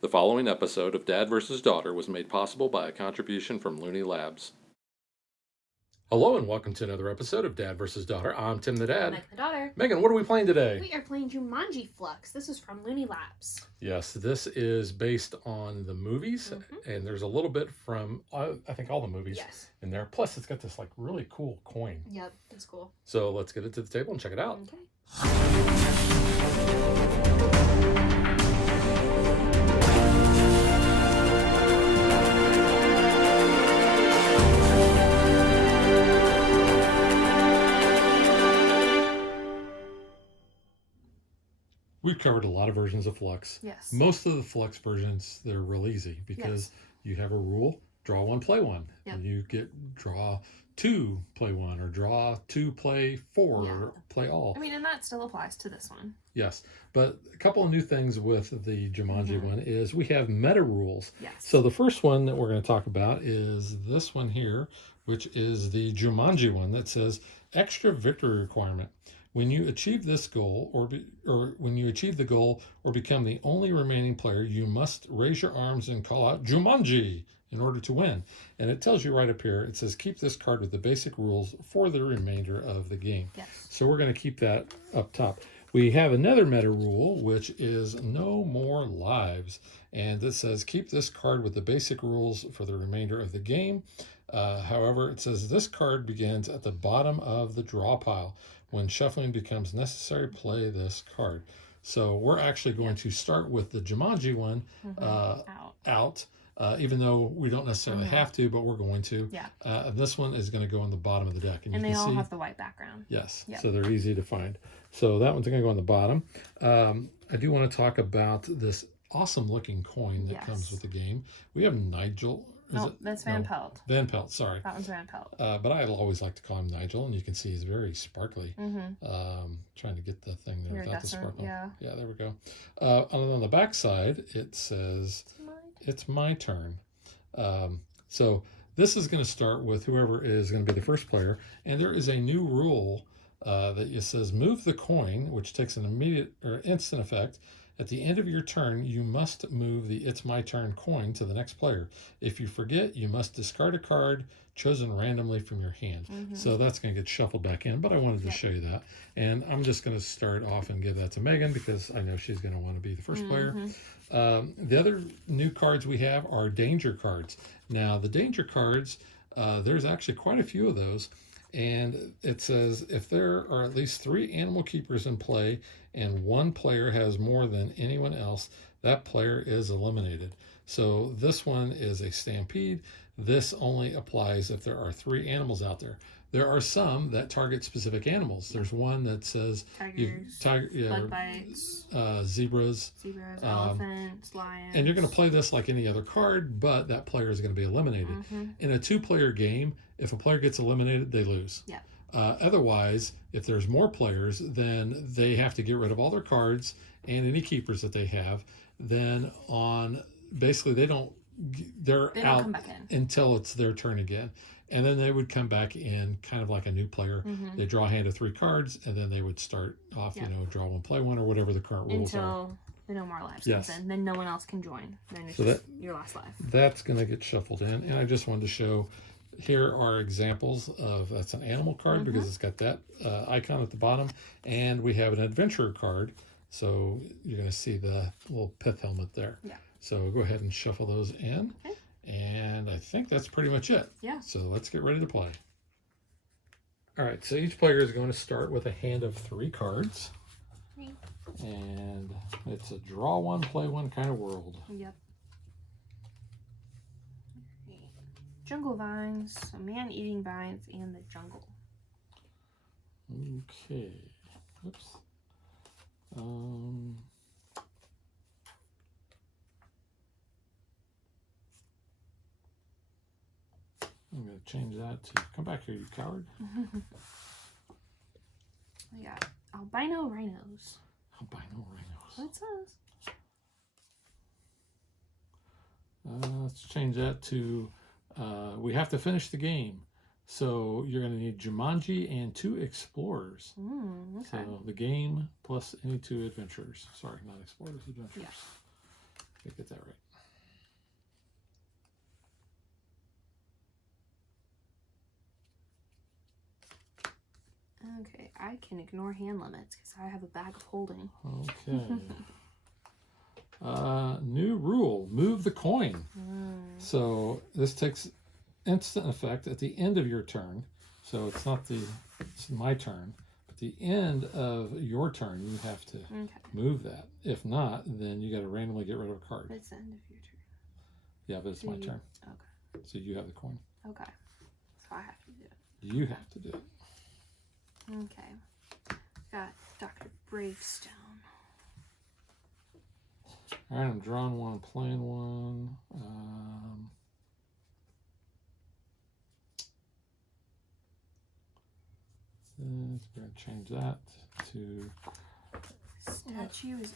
The following episode of Dad vs. Daughter was made possible by a contribution from Looney Labs. Hello and welcome to another episode of Dad vs. Daughter. I'm Tim the Dad. Mike the daughter. Megan, what are we playing today? We are playing Jumanji Fluxx. This is from Looney Labs. Yes, this is based on the movies, and there's a little bit from, I think, all the movies in there. Plus, it's got this like really cool coin. Yep, it's cool. So let's get it to the table and check it out. Okay. We've covered a lot of versions of Fluxx. Yes. Most of the Fluxx versions, they're real easy because you have a rule, draw one, play one. Yep. And you get draw two, play one, or draw two, play four, or play all. I mean, and that still applies to this one. Yes. But a couple of new things with the Jumanji one is we have meta rules. Yes. So the first one that we're going to talk about is this one here, which is the Jumanji one that says extra victory requirement. When you achieve this goal, or when you achieve the goal or become the only remaining player, you must raise your arms and call out Jumanji in order to win. And it tells you right up here, it says keep this card with the basic rules for the remainder of the game. Yes. So we're going to keep that up top. We have another meta rule, which is no more lives. And this says keep this card with the basic rules for the remainder of the game. However, it says this card begins at the bottom of the draw pile. When shuffling becomes necessary, play this card. So we're actually going to start with the Jumanji one out. Even though we don't necessarily have to, but we're going to. Yeah. This one is going to go on the bottom of the deck. And they all have the white background. Yes. Yep. So they're easy to find. So that one's going to go on the bottom. I do want to talk about this awesome looking coin that comes with the game. We have Nigel. That's Van Pelt. Van Pelt, sorry. That one's Van Pelt. But I always like to call him Nigel, and you can see he's very sparkly. Trying to get the thing there without the sparkle. Yeah, there we go. On the back side, it says, it's my turn. So this is going to start with whoever is going to be the first player, and there is a new rule that it says move the coin, which takes an immediate or instant effect. At the end of your turn, you must move the It's My Turn coin to the next player. If you forget, you must discard a card chosen randomly from your hand. So that's going to get shuffled back in, but I wanted to show you that. And I'm just going to start off and give that to Megan because I know she's going to want to be the first player. The other new cards we have are danger cards. Now, the danger cards, there's actually quite a few of those. And it says if there are at least 3 animal keepers in play and one player has more than anyone else, that player is eliminated. So this one is a stampede. This only applies if there are 3 animals out there. There are some that target specific animals. There's one that says tigers, bug bites, zebras, elephants, lions. And you're going to play this like any other card, but that player is going to be eliminated. In a 2-player game, if a player gets eliminated, they lose. Yeah. Otherwise, if there's more players, then they have to get rid of all their cards and any keepers that they have. Then basically they're out come back in until it's their turn again. And then they would come back in kind of like a new player. They draw a hand of 3 cards, and then they would start off, draw one, play one, or whatever the current rules are. Until the no more lives comes in. Then no one else can join. Then it's your last life. That's going to get shuffled in. And I just wanted to show, here are examples of, that's an animal card because it's got that icon at the bottom. And we have an adventurer card. So you're going to see the little pith helmet there. Yeah. So go ahead and shuffle those in. Okay. And I think that's pretty much it. Yeah. So let's get ready to play. All right. So each player is going to start with a hand of 3 cards. And it's a draw one, play one kind of world. Yep. Jungle vines, a man eating vines, and the jungle. Okay. Oops. I'm going to change that to, come back here, you coward. We got albino rhinos. Albino rhinos. What it says. Let's change that to, we have to finish the game. So you're going to need Jumanji and 2 explorers. Okay. So the game plus any 2 adventurers. Sorry, not explorers, adventurers. Did I get that right? Okay, I can ignore hand limits because I have a bag of holding. Okay. New rule, move the coin. So this takes instant effect at the end of your turn. So it's not it's my turn. At the end of your turn, you have to move that. If not, then you got to randomly get rid of a card. But it's the end of your turn. Yeah, but it's my turn. Okay. So you have the coin. Okay. So I have to do it. You have to do it. Okay. Got Dr. Bravestone. All right, I'm drawing one, playing one. We're going to change that to... Statue is...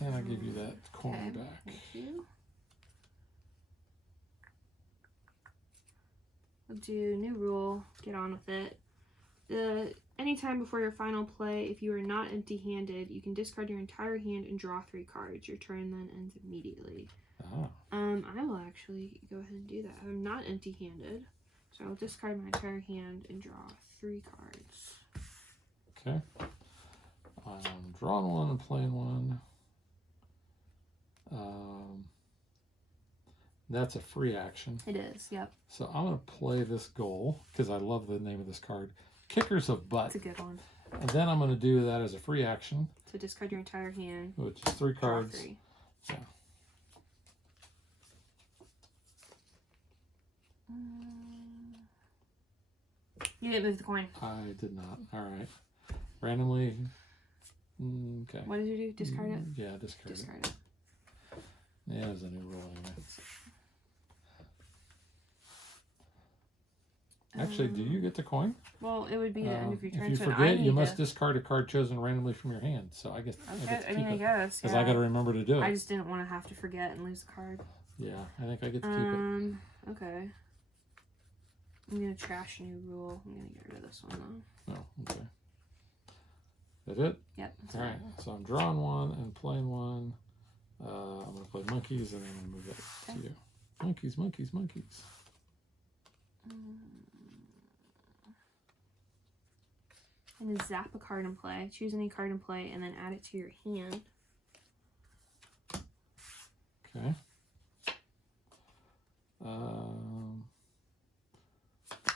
And I'll give you that coin back. Thank you. We'll do new rule. Get on with it. Anytime before your final play, if you are not empty-handed, you can discard your entire hand and draw 3 cards. Your turn then ends immediately. I will actually go ahead and do that. I'm not empty-handed, so I'll discard my entire hand and draw 3 cards. Okay. I'm drawing one and playing one. That's a free action. It is, yep. So I'm going to play this goal, because I love the name of this card. Kickers of Butt. It's a good one. And then I'm going to do that as a free action. So discard your entire hand. Which is 3 cards. 3. Yeah. You didn't move the coin. I did not. All right. Randomly. Okay. What did you do? Discard it? Yeah, discard it. Discard it. Yeah, there's a new rule anyway. Actually, do you get the coin? Well, it would be the end of your turn. If you forget, you must discard a card chosen randomly from your hand. So I guess I get to keep it. I guess. Because I got to remember to do it. I just didn't want to have to forget and lose the card. Yeah, I think I get to keep it. Okay. I'm going to trash a new rule. I'm going to get rid of this one, though. Oh, okay. That it? Yep. All right. So I'm drawing one and playing one. I'm going to play monkeys and then I'm going to move it to you. Monkeys, monkeys, monkeys. I'm going to zap a card in play. Choose any card in play and then add it to your hand. Okay.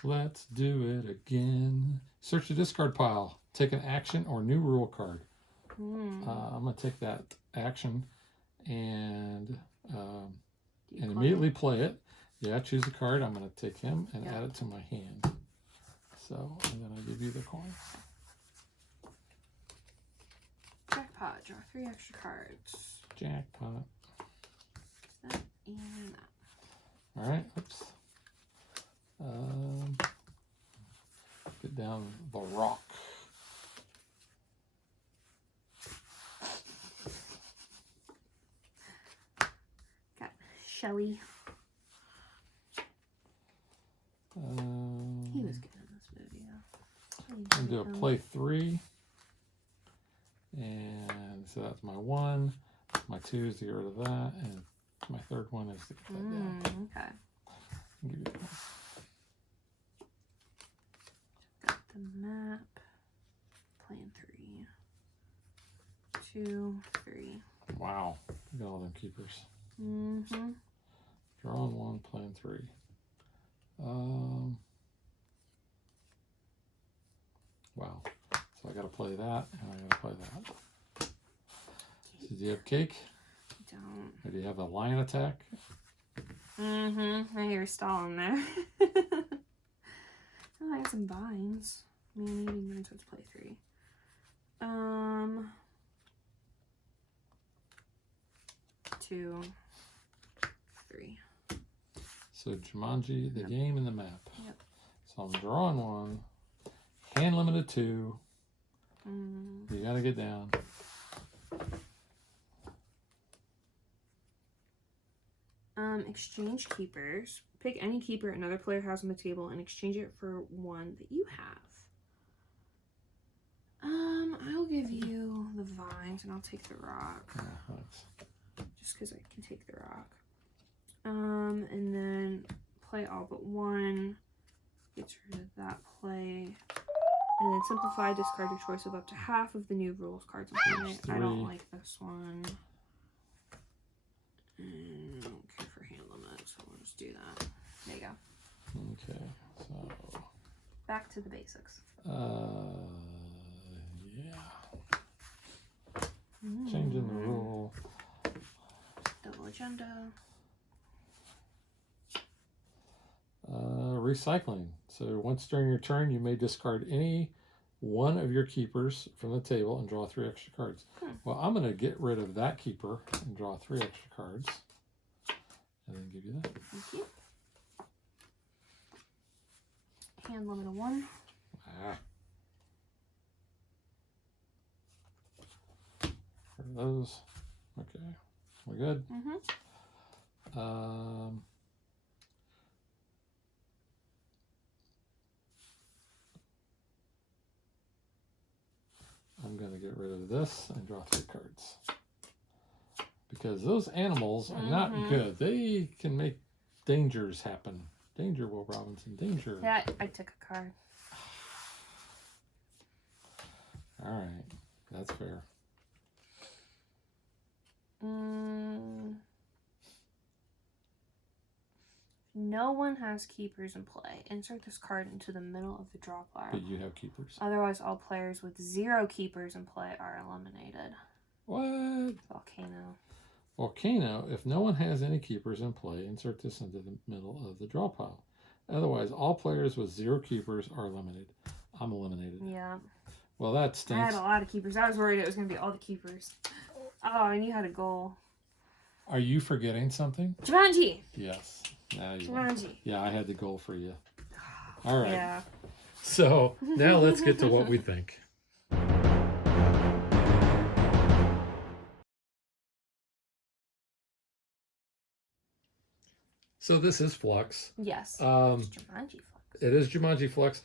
Let's do it again. Search the discard pile. Take an action or new rule card. I'm going to take that action and immediately play it. Yeah, choose a card. I'm going to take him and add it to my hand. So, and then I give you the coin. Jackpot. Draw 3 extra cards. Jackpot. That and that. All right. Oops. Get down the rock. Got Shelly. He was good in this movie, though. I'm going to do a play 3. And so that's my 1. My 2 is to get rid of that. And my 3rd one is to get that down. Okay. I'll give you that. Got the map. Playing 3. 2, 3. Wow. Look at all them keepers. Drawing 1, playing 3. Wow. So I got to play that, and I got to play that. So do you have cake? I don't. Or do you have a lion attack? I hear stalling there. I have some vines. Man eating vines, let's play 3. 2, 3. So Jumanji, the game and the map. Yep. So I'm drawing 1. Hand limited 2. You got to get down. Exchange keepers. Pick any keeper another player has on the table and exchange it for one that you have. I'll give you the vines and I'll take the rock. Oh, thanks. Just because I can take the And then play all but one. Gets rid of that play. And then simplify, discard your choice of up to half of the new rules cards. I don't like this one. And I don't care for hand limit, so we'll just do that. There you go. Okay, so back to the basics. Yeah. Changing the rule. Double agenda. Recycling. So once during your turn, you may discard any one of your keepers from the table and draw 3 extra cards. Well, I'm going to get rid of that keeper and draw 3 extra cards, and then give you that. Thank you. Hand limit of 1. For those. Okay. We're good? I'm going to get rid of this and draw 3 cards. Because those animals are not good. They can make dangers happen. Danger, Will Robinson, danger. Yeah, I took a card. All right, that's fair. No one has keepers in play. Insert this card into the middle of the draw pile. But you have keepers. Otherwise, all players with 0 keepers in play are eliminated. What? Volcano. Volcano, if no one has any keepers in play, insert this into the middle of the draw pile. Otherwise, all players with 0 keepers are eliminated. I'm eliminated. Yeah. Well, that stinks. I had a lot of keepers. I was worried it was going to be all the keepers. Oh, and you had a goal. Are you forgetting something? Jumanji! Yes. Now you Jumanji. are. Yeah, I had the goal for you. All right. Yeah. So, now let's get to what we think. So this is Fluxx. Yes. It's Jumanji Fluxx. It is Jumanji Fluxx.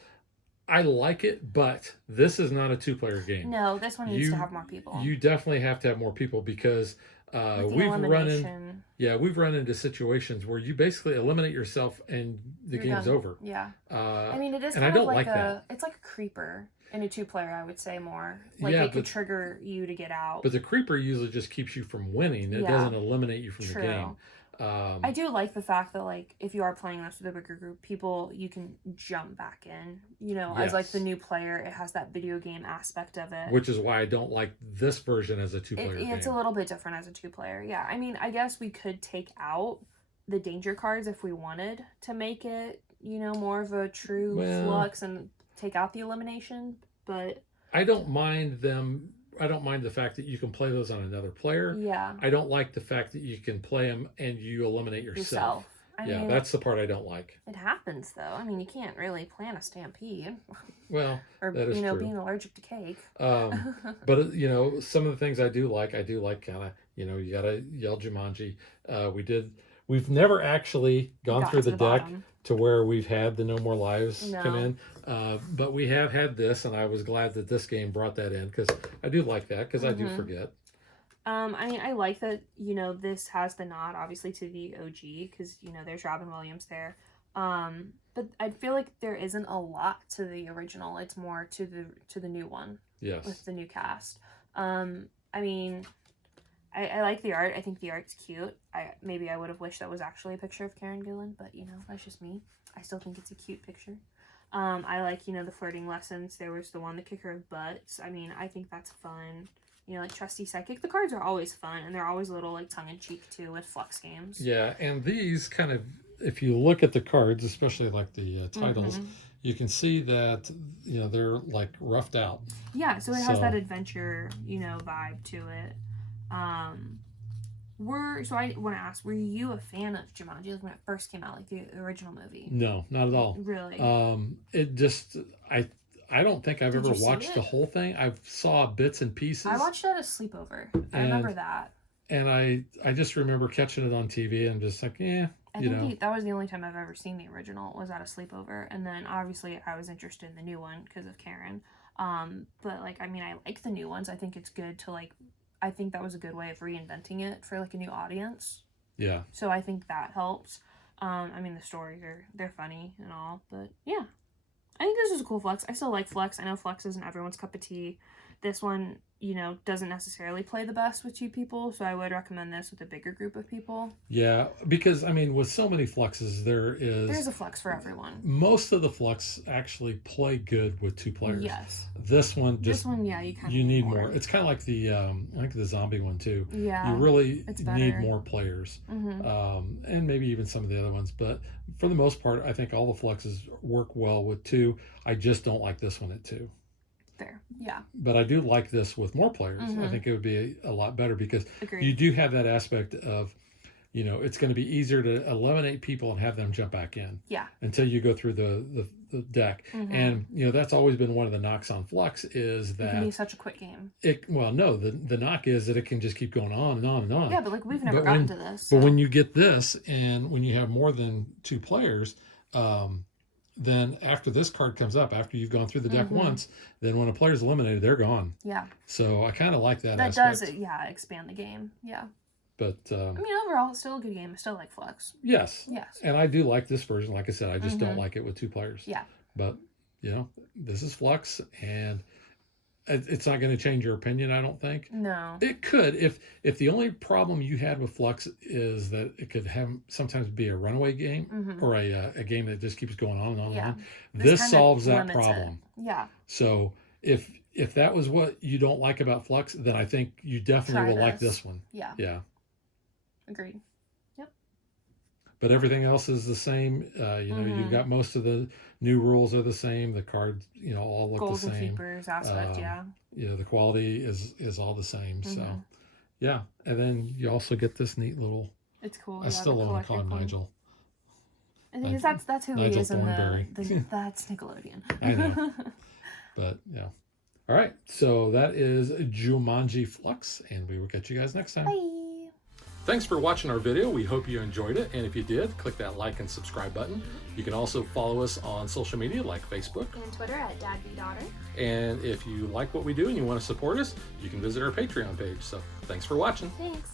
I like it, but this is not a 2-player game. No, this one needs to have more people. You definitely have to have more people because we've run into situations where you basically eliminate yourself and the game's over. Yeah. I mean, it is and kind I don't of like that. It's like a creeper in a 2-player, I would say more. Like it could trigger you to get out. But the creeper usually just keeps you from winning. It doesn't eliminate you from the game. I do like the fact that, like, if you are playing this with a bigger group, people, you can jump back in, you know, as, like, the new player. It has that video game aspect of it. Which is why I don't like this version as a 2-player game. It's a little bit different as a 2-player, yeah. I mean, I guess we could take out the danger cards if we wanted to make it, you know, more of a true Fluxx and take out the elimination, but... I don't mind them... I don't mind the fact that you can play those on another player. Yeah. I don't like the fact that you can play them and you eliminate yourself. I mean, that's the part I don't like. It happens, though. I mean, you can't really plan a stampede. Well, or, that is true. Being allergic to cake. But, you know, some of the things I do like kind of, you know, you got to yell Jumanji. We've never actually gone through the deck bottom. To where we've had the No More Lives come in. But we have had this, and I was glad that this game brought that in, because I do like that, because I do forget. I mean, I like that, you know, this has the nod, obviously, to the OG, because, you know, there's Robin Williams there. But I feel like there isn't a lot to the original. It's more to the new one. Yes. With the new cast. I mean... I like the art. I think the art's cute. Maybe I would have wished that was actually a picture of Karen Gillan, but, you know, that's just me. I still think it's a cute picture. I like, you know, the flirting lessons. There was the one, the kicker of butts. I mean, I think that's fun. You know, like Trusty Psychic. The cards are always fun, and they're always a little, like, tongue-in-cheek, too, with Fluxx games. Yeah, and these kind of, if you look at the cards, especially, like, the titles, you can see that, you know, they're, like, roughed out. Yeah, so it has that adventure, you know, vibe to it. So I want to ask, were you a fan of Jumanji like when it first came out, like the original movie? No, not at all. Really? It just, I don't think I've ever watched the whole thing. I saw bits and pieces. I watched it at a sleepover. I remember that. And I just remember catching it on TV and just like, I think that was the only time I've ever seen the original, was at a sleepover. And then obviously I was interested in the new one because of Karen. But like, I mean, I like the new ones. I think it's good to like, I think that was a good way of reinventing it for like a new audience. Yeah. So I think that helps. I mean, the stories they're funny and all, but yeah. I think this is a cool Fluxx. I still like Fluxx. I know Fluxx isn't everyone's cup of tea. This one, you know, doesn't necessarily play the best with 2 people, so I would recommend this with a bigger group of people. Yeah, because, I mean, with so many Fluxxes, there's a Fluxx for everyone. Most of the Fluxx actually play good with 2 players. Yes. This one, yeah, you need more. It's kind of like the, I think the zombie one, too. Yeah. You really need more players. And maybe even some of the other ones. But for the most part, I think all the Fluxxes work well with 2. I just don't like this one at 2. There, yeah. But I do like this with more players. I think it would be a lot better because you do have that aspect of, you know, it's going to be easier to eliminate people and have them jump back in. Yeah. Until you go through the deck. And, you know, that's always been one of the knocks on Fluxx is that... It can be such a quick game. The knock is that it can just keep going on and on and on. Yeah, but like we've never gotten to this. So. But when you get this and when you have more than 2 players... then after this card comes up, after you've gone through the deck once, then when a player's eliminated, they're gone. Yeah. So I kind of like that aspect. That does, yeah, expand the game. Yeah. But, I mean, overall, it's still a good game. I still like Fluxx. Yes. Yes. And I do like this version. Like I said, I just don't like it with 2 players. Yeah. But, you know, this is Fluxx, and it's not going to change your opinion, I don't think. No. It could. If the only problem you had with Fluxx is that it could sometimes be a runaway game or a game that just keeps going on and on and on. This solves that problem. Yeah. So if that was what you don't like about Fluxx, then I think you definitely will like this one. Yeah. Yeah. Agreed. Yep. But everything else is the same. You know, you've got most of the new rules are the same. The cards, you know, all look the same. Golden Keepers aspect, yeah. You know, the quality is all the same. So, yeah. And then you also get this neat little... It's cool. I still want to call him Nigel. I think that's who Nigel he is Thornberry. That's Nickelodeon. I know. But, yeah. All right. So that is Jumanji Fluxx, and we will catch you guys next time. Bye. Thanks for watching our video. We hope you enjoyed it. And if you did, click that like and subscribe button. You can also follow us on social media like Facebook and Twitter at DadBeDaughter. And if you like what we do and you want to support us, you can visit our Patreon page. So thanks for watching. Thanks.